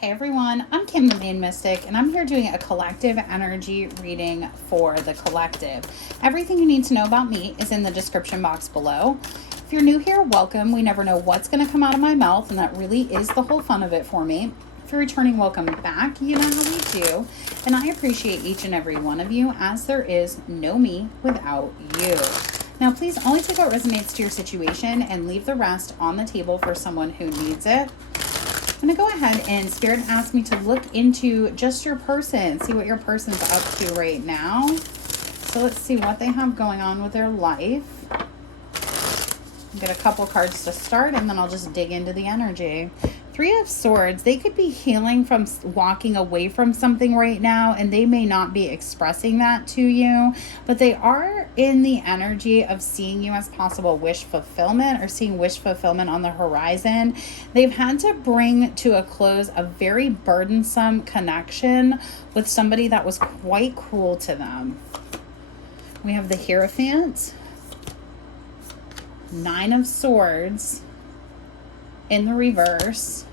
Hey everyone, I'm Kim the Maine Mystic, and I'm here doing a collective energy reading for the collective. Everything you need to know about me is in the description box below. If you're new here, welcome. We never know what's going to come out of my mouth, and that really is the whole fun of it for me. If you're returning, welcome back. You know how we do, and I appreciate each and every one of you, as there is no me without you. Now, please only take what resonates to your situation and leave the rest on the table for someone who needs it. I'm going to go ahead and Spirit asked me to look into just your person, see what your person's up to right now. So let's see what they have going on with their life. Get a couple cards to start, and then I'll just dig into the energy. Three of Swords, they could be healing from walking away from something right now, and they may not be expressing that to you, but they are in the energy of seeing you as possible wish fulfillment, or seeing wish fulfillment on the horizon. They've had to bring to a close a very burdensome connection with somebody that was quite cruel to them. We have the Hierophant, Nine of Swords in the reverse,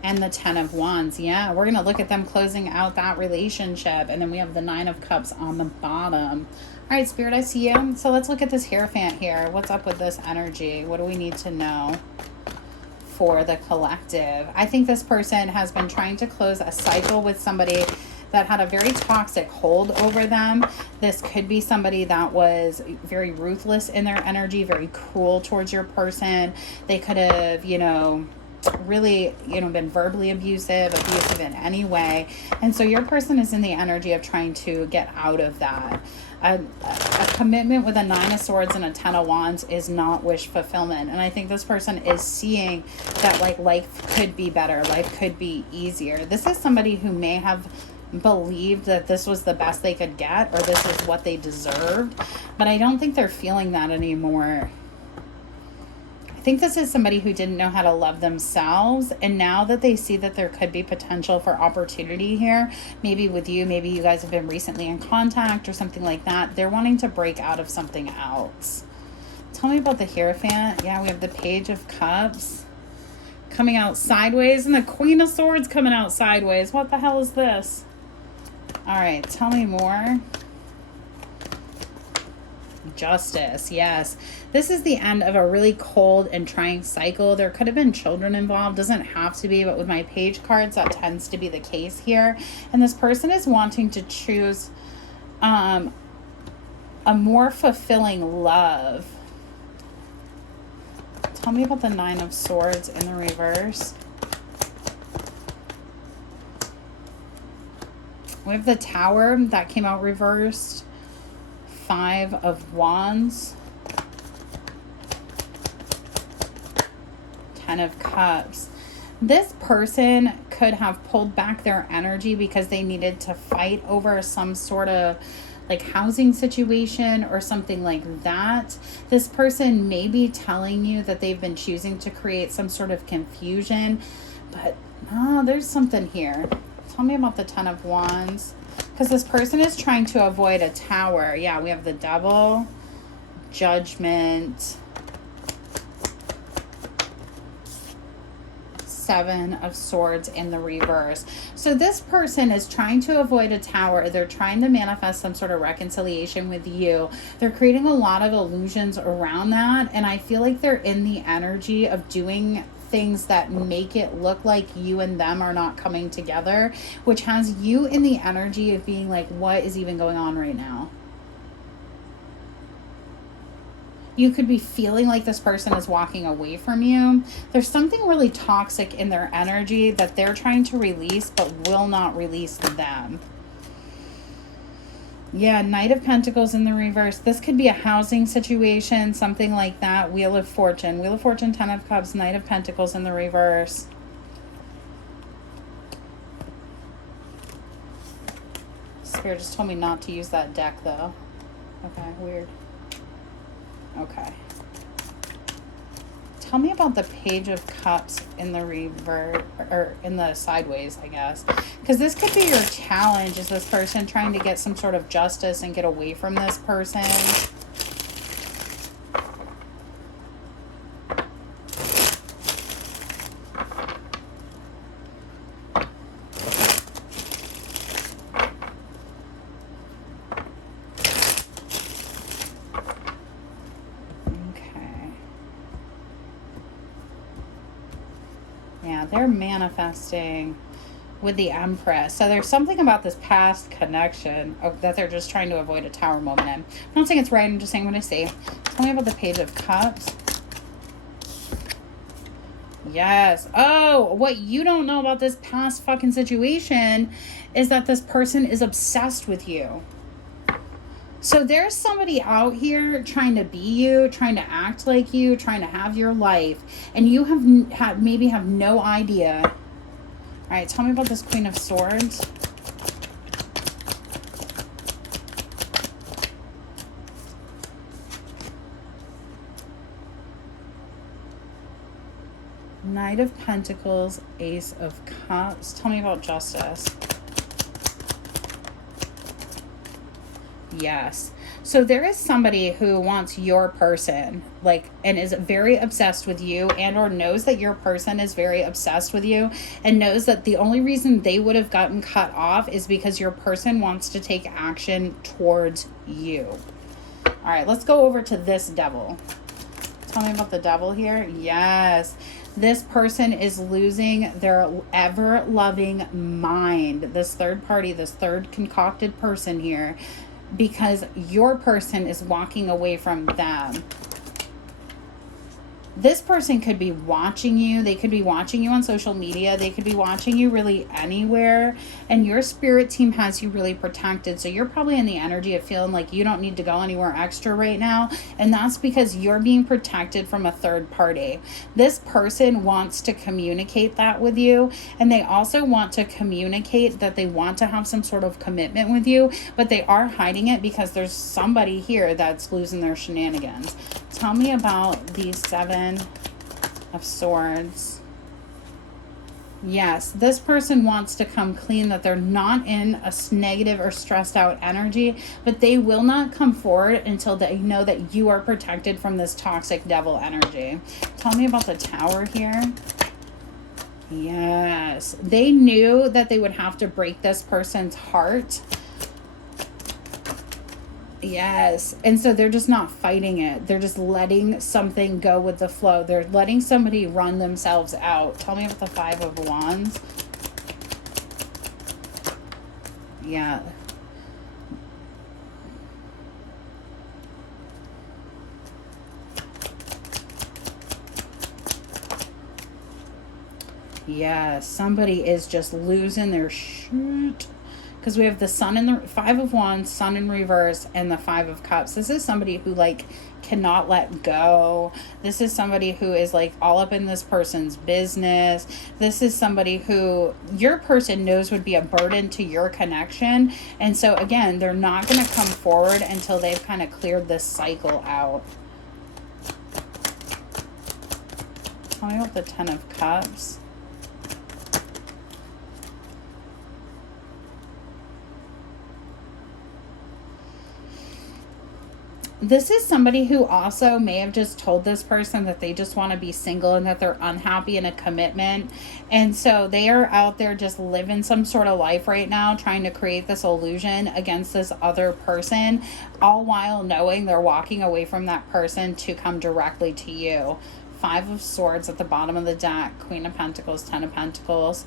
and the Ten of Wands. Yeah, we're going to look at them closing out that relationship. And then we have the Nine of Cups on the bottom. All right, Spirit, I see you. So let's look at this Hierophant here. What's up with this energy? What do we need to know for the collective? I think this person has been trying to close a cycle with somebody that had a very toxic hold over them. This could be somebody that was very ruthless in their energy, very cruel towards your person. They could have, really, been verbally abusive in any way. And so your person is in the energy of trying to get out of that. A commitment with a Nine of Swords and a Ten of Wands is not wish fulfillment. And I think this person is seeing that life could be better. Life could be easier. This is somebody who may have believed that this was the best they could get, or this is what they deserved, but I don't think they're feeling that anymore. I think this is somebody who didn't know how to love themselves, and now that they see that there could be potential for opportunity here, maybe with you, maybe you guys have been recently in contact or something like that, they're wanting to break out of something else. Tell me about the Hierophant. Yeah, we have the Page of Cups coming out sideways, and the Queen of Swords coming out sideways. What the hell is this? All right, tell me more. Justice, yes. This is the end of a really cold and trying cycle. There could have been children involved. Doesn't have to be, but with my page cards, that tends to be the case here. And this person is wanting to choose a more fulfilling love. Tell me about the Nine of Swords in the reverse. We have the Tower that came out reversed. Five of Wands. Ten of Cups. This person could have pulled back their energy because they needed to fight over some sort of housing situation or something like that. This person may be telling you that they've been choosing to create some sort of confusion, but there's something here. Tell me about the Ten of Wands, because this person is trying to avoid a Tower. Yeah, we have the Devil, Judgment, Seven of Swords in the reverse. So this person is trying to avoid a Tower. They're trying to manifest some sort of reconciliation with you. They're creating a lot of illusions around that, and I feel like they're in the energy of doing things that make it look like you and them are not coming together, which has you in the energy of being like, what is even going on right now? You could be feeling like this person is walking away from you. There's something really toxic in their energy that they're trying to release but will not release them. Yeah, Knight of Pentacles in the reverse. This could be a housing situation, something like that. Wheel of Fortune. Wheel of Fortune, Ten of Cups, Knight of Pentacles in the reverse. Spirit just told me not to use that deck, though. Okay, weird. Okay. Tell me about the Page of Cups in the reverse, or in the sideways, I guess. Because this could be your challenge, is this person trying to get some sort of justice and get away from this person. they're manifesting with the Empress. So there's something about this past connection that they're just trying to avoid a Tower moment in. I'm not saying it's right, I'm just saying what I see. Tell me about the Page of Cups. Yes. Oh, what you don't know about this past fucking situation is that this person is obsessed with you. So there's somebody out here trying to be you, trying to act like you, trying to have your life, and you maybe have no idea. All right, tell me about this Queen of Swords. Knight of Pentacles, Ace of Cups. Tell me about justice. Yes. So there is somebody who wants your person, like, and is very obsessed with you, and or knows that your person is very obsessed with you, and knows that the only reason they would have gotten cut off is because your person wants to take action towards you. All right, let's go over to this Devil. Tell me about the Devil here. Yes. This person is losing their ever-loving mind. This third party, this third concocted person here, because your person is walking away from them. This person could be watching you. They could be watching you on social media. They could be watching you really anywhere. And your spirit team has you really protected. So you're probably in the energy of feeling like you don't need to go anywhere extra right now. And that's because you're being protected from a third party. This person wants to communicate that with you. And they also want to communicate that they want to have some sort of commitment with you. But they are hiding it because there's somebody here that's losing their shenanigans. Tell me about these 7 of Swords. Yes, this person wants to come clean, that they're not in a negative or stressed out energy, but they will not come forward until they know that you are protected from this toxic devil energy. Tell me about the Tower here. Yes, they knew that they would have to break this person's heart. Yes. And so they're just not fighting it. They're just letting something go with the flow. They're letting somebody run themselves out. Tell me about the 5 of Wands. Yeah. Yeah, somebody is just losing their shit. Because we have the Sun in the 5 of Wands, Sun in reverse, and the 5 of Cups. This is somebody who, like, cannot let go. This is somebody who is, like, all up in this person's business. This is somebody who your person knows would be a burden to your connection. And so, again, they're not going to come forward until they've kind of cleared this cycle out. Tell me about the 10 of Cups. This is somebody who also may have just told this person that they just want to be single and that they're unhappy in a commitment. And so they are out there just living some sort of life right now, trying to create this illusion against this other person, all while knowing they're walking away from that person to come directly to you. 5 of Swords at the bottom of the deck, Queen of Pentacles, 10 of Pentacles.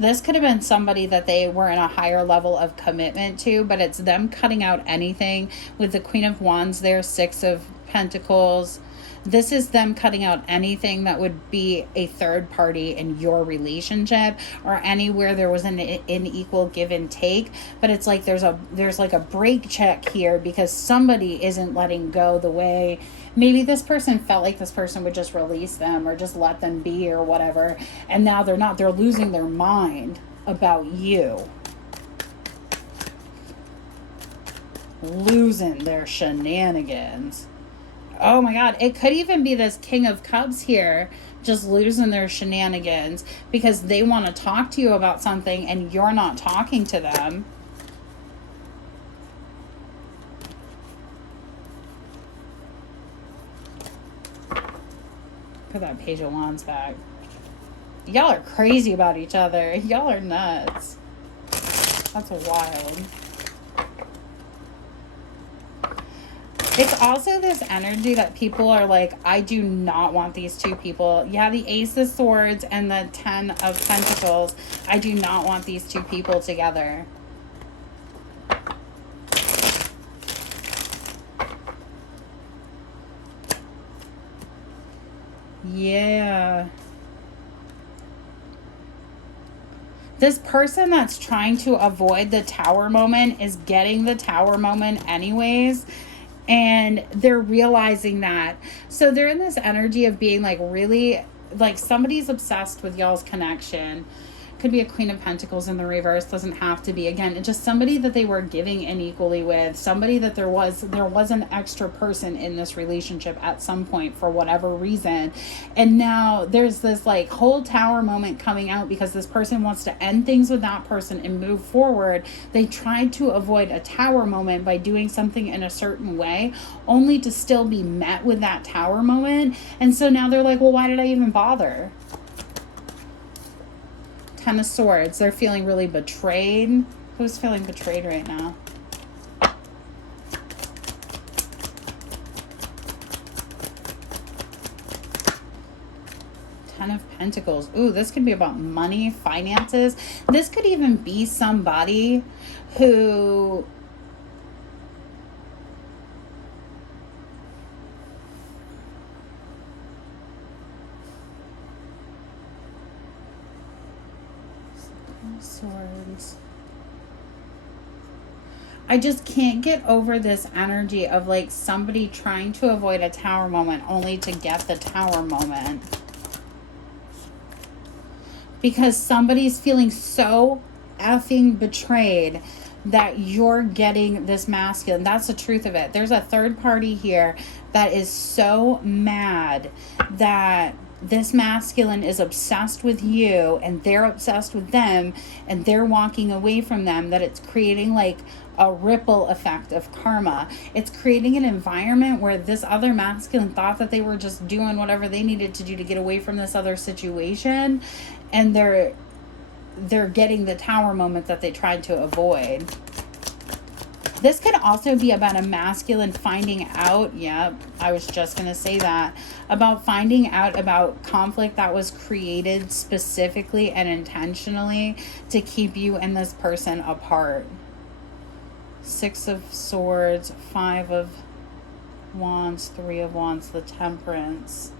This could have been somebody that they were in a higher level of commitment to, but it's them cutting out anything with the Queen of Wands there, 6 of Pentacles. This is them cutting out anything that would be a third party in your relationship or anywhere there was an unequal give and take. But it's like there's like a break check here because somebody isn't letting go the way maybe this person felt like this person would just release them or just let them be or whatever. And now they're not. They're losing their mind about you. Losing their shenanigans. Oh my God, it could even be this King of Cups here just losing their shenanigans because they want to talk to you about something and you're not talking to them. Put that Page of Wands back. Y'all are crazy about each other. Y'all are nuts. That's wild. It's also this energy that people are like, I do not want these two people. Yeah, the Ace of Swords and the Ten of Pentacles. I do not want these two people together. Yeah. This person that's trying to avoid the Tower moment is getting the Tower moment anyways. And they're realizing that. So they're in this energy of being like really, like somebody's obsessed with y'all's connection. Could be a Queen of Pentacles in the reverse. Doesn't have to be. Again, it's just somebody that they were giving in equally with. Somebody that there was an extra person in this relationship at some point for whatever reason. And now there's this like whole Tower moment coming out because this person wants to end things with that person and move forward. They tried to avoid a Tower moment by doing something in a certain way, only to still be met with that Tower moment. And so now they're like, well, why did I even bother? Ten of Swords. They're feeling really betrayed. Who's feeling betrayed right now? Ten of Pentacles. Ooh, this could be about money, finances. This could even be somebody who Swords. I just can't get over this energy of like somebody trying to avoid a Tower moment only to get the Tower moment. Because somebody's feeling so effing betrayed that you're getting this masculine. That's the truth of it. There's a third party here that is so mad that this masculine is obsessed with you and they're obsessed with them and they're walking away from them, that it's creating like a ripple effect of karma. It's creating an environment where this other masculine thought that they were just doing whatever they needed to do to get away from this other situation, and they're getting the Tower moment that they tried to avoid. This could also be about a masculine finding out, yep, I was just going to say that, about finding out about conflict that was created specifically and intentionally to keep you and this person apart. Six of Swords, Five of Wands, Three of Wands, the Temperance.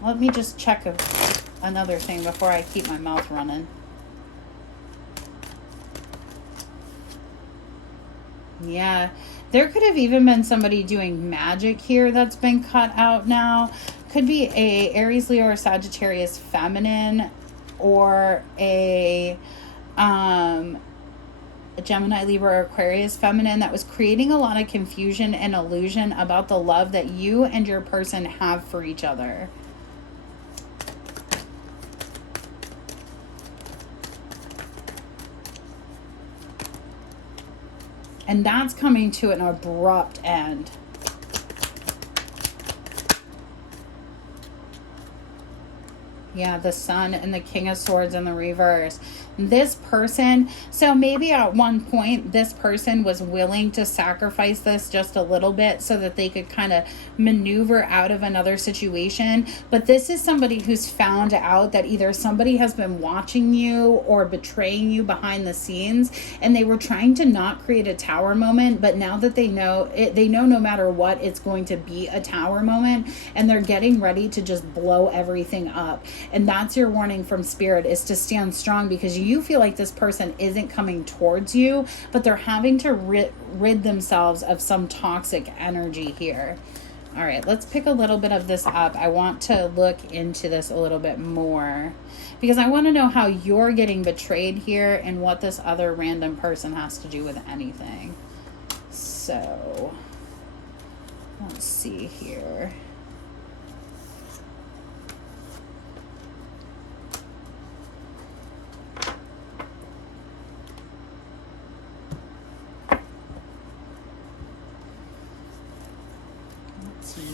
Let me just check another thing before I keep my mouth running. Yeah, there could have even been somebody doing magic here that's been cut out now. Could be a Aries, Leo, or Sagittarius feminine, or a Gemini, Libra, or Aquarius feminine that was creating a lot of confusion and illusion about the love that you and your person have for each other. And that's coming to an abrupt end. Yeah, the Sun and the King of Swords in the reverse. This person, so maybe at one point this person was willing to sacrifice this just a little bit so that they could kind of maneuver out of another situation. But this is somebody who's found out that either somebody has been watching you or betraying you behind the scenes, and they were trying to not create a Tower moment, but now that they know no matter what, it's going to be a Tower moment, and they're getting ready to just blow everything up. And that's your warning from Spirit, is to stand strong, because you feel like this person isn't coming towards you, but they're having to rid themselves of some toxic energy here. All right, let's pick a little bit of this up. I want to look into this a little bit more because I want to know how you're getting betrayed here and what this other random person has to do with anything. So let's see here.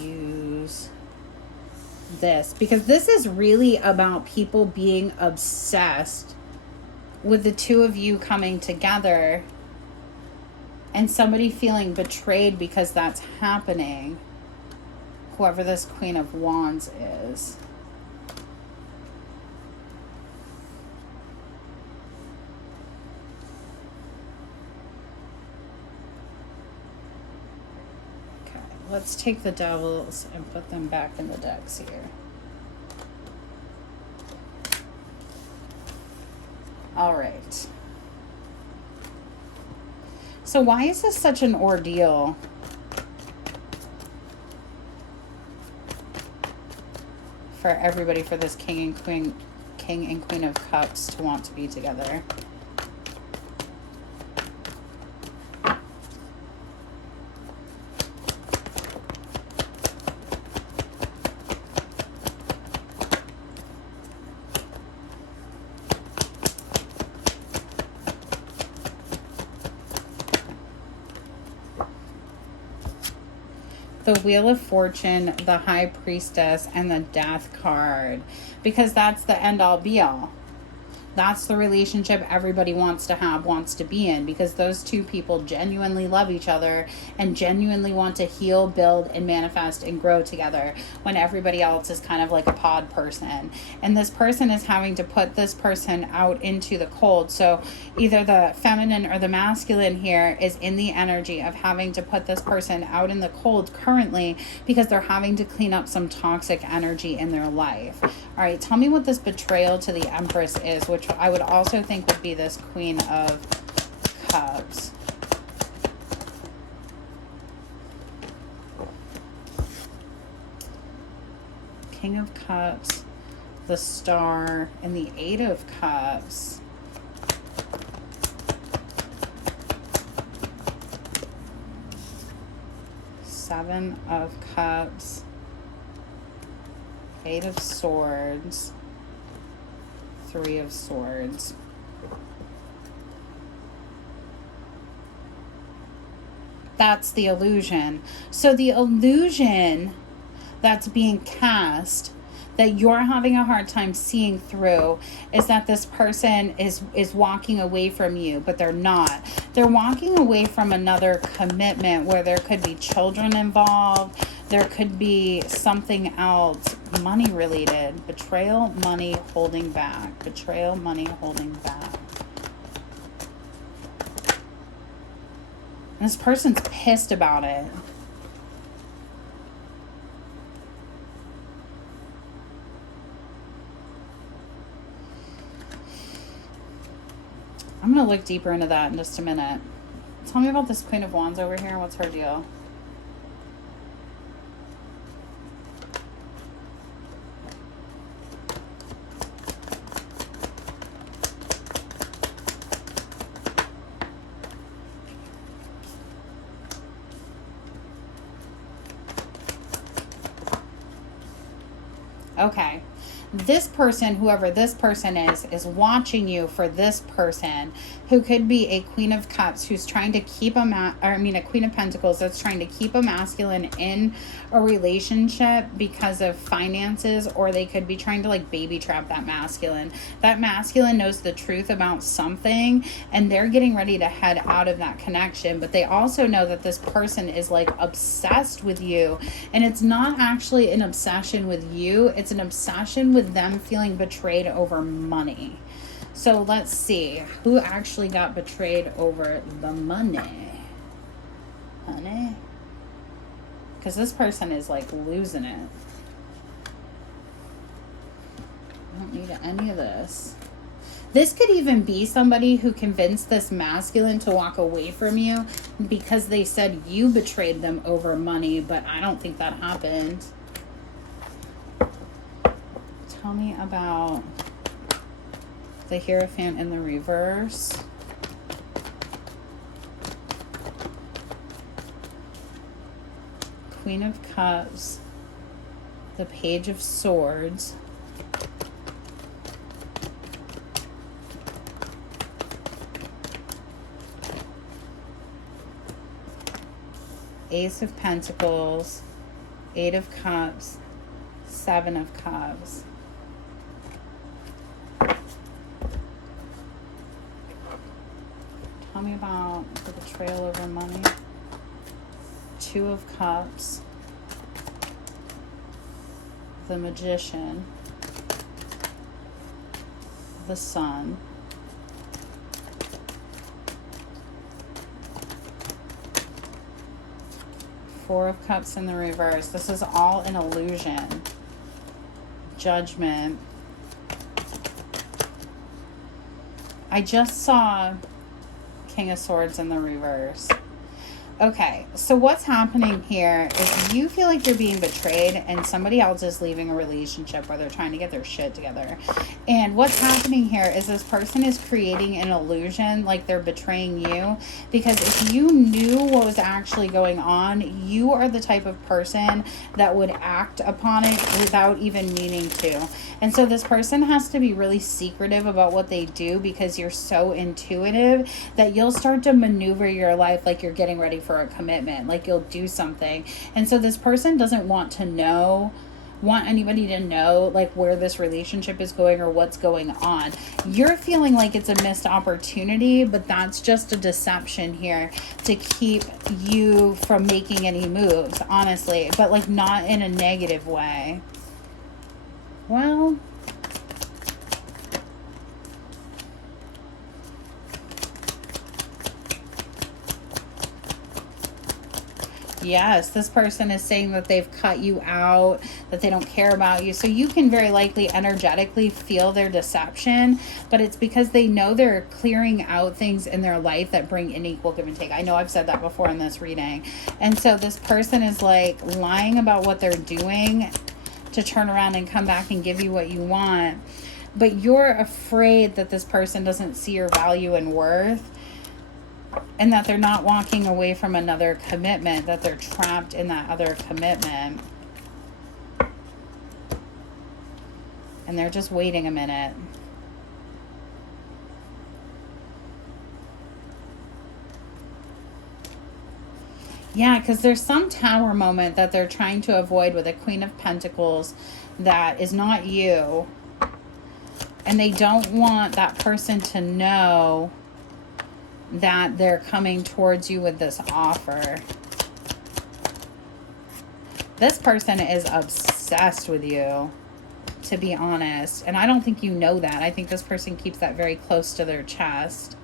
Use this, because this is really about people being obsessed with the two of you coming together and somebody feeling betrayed because that's happening. Whoever this Queen of Wands is. Okay, let's take the devils and put them back in the decks here. All right. So why is this such an ordeal? For everybody, for this King and Queen of Cups to want to be together. The Wheel of Fortune, the High Priestess, and the Death card. Because that's the end-all be-all. That's the relationship everybody wants to have, wants to be in. Because those two people genuinely love each other and genuinely want to heal, build, and manifest and grow together. When everybody else is kind of like a pod person. And this person is having to put this person out into the cold. So either the feminine or the masculine here is in the energy of having to put this person out in the cold currently because they're having to clean up some toxic energy in their life. All right, tell me what this betrayal to the Empress is, which I would also think would be this Queen of Cups. King of Cups, the Star, and the Eight of Cups. Seven of Cups. Eight of Swords. Three of Swords. That's the illusion. So the illusion that's being cast that you're having a hard time seeing through is that this person is walking away from you, but they're not. They're walking away from another commitment where there could be children involved. There could be something else, money related. Betrayal, money holding back. Betrayal, money holding back. And this person's pissed about it. I'm going to look deeper into that in just a minute. Tell me about this Queen of Wands over here. What's her deal? Okay. This person, whoever this person is watching you for this person who could be a Queen of Cups who's trying to keep a Queen of Pentacles that's trying to keep a masculine in a relationship because of finances, or they could be trying to like baby trap that masculine. That masculine knows the truth about something and they're getting ready to head out of that connection, but they also know that this person is like obsessed with you, and it's not actually an obsession with you, it's an obsession with them feeling betrayed over money. So let's see who actually got betrayed over the money. Honey? Because this person is like losing it. I don't need any of this. This could even be somebody who convinced this masculine to walk away from you because they said you betrayed them over money, but I don't think that happened. Tell me about the Hierophant in the reverse. Queen of Cups. The Page of Swords. Ace of Pentacles. Eight of Cups. Seven of Cups. Tell me about the betrayal over money. Two of Cups. The Magician. The Sun. Four of Cups in the reverse. This is all an illusion. Judgment. I just saw King of Swords in the reverse. Okay, so what's happening here is you feel like you're being betrayed and somebody else is leaving a relationship where they're trying to get their shit together. And what's happening here is this person is creating an illusion like they're betraying you, because if you knew what was actually going on, you are the type of person that would act upon it without even meaning to. And so this person has to be really secretive about what they do want you're so intuitive that you'll start to maneuver your life like you're getting ready for a commitment, like you'll do something. And so this person doesn't want anybody to know like where this relationship is going or what's going on. You're feeling like it's a missed opportunity, but that's just a deception here to keep you from making any moves, honestly, but like not in a negative way. Well, yes, this person is saying that they've cut you out, that they don't care about you. So you can very likely energetically feel their deception, but it's because they know they're clearing out things in their life that bring an equal give and take. I know I've said that before in this reading. And so this person is like lying about what they're doing to turn around and come back and give you what you want. But you're afraid that this person doesn't see your value and worth, and that they're not walking away from another commitment, that they're trapped in that other commitment. And they're just waiting a minute. Yeah, because there's some Tower moment that they're trying to avoid with a Queen of Pentacles that is not you. And they don't want that person to know that they're coming towards you with this offer. This person is obsessed with you, to be honest. And I don't think you know that. I think this person keeps that very close to their chest.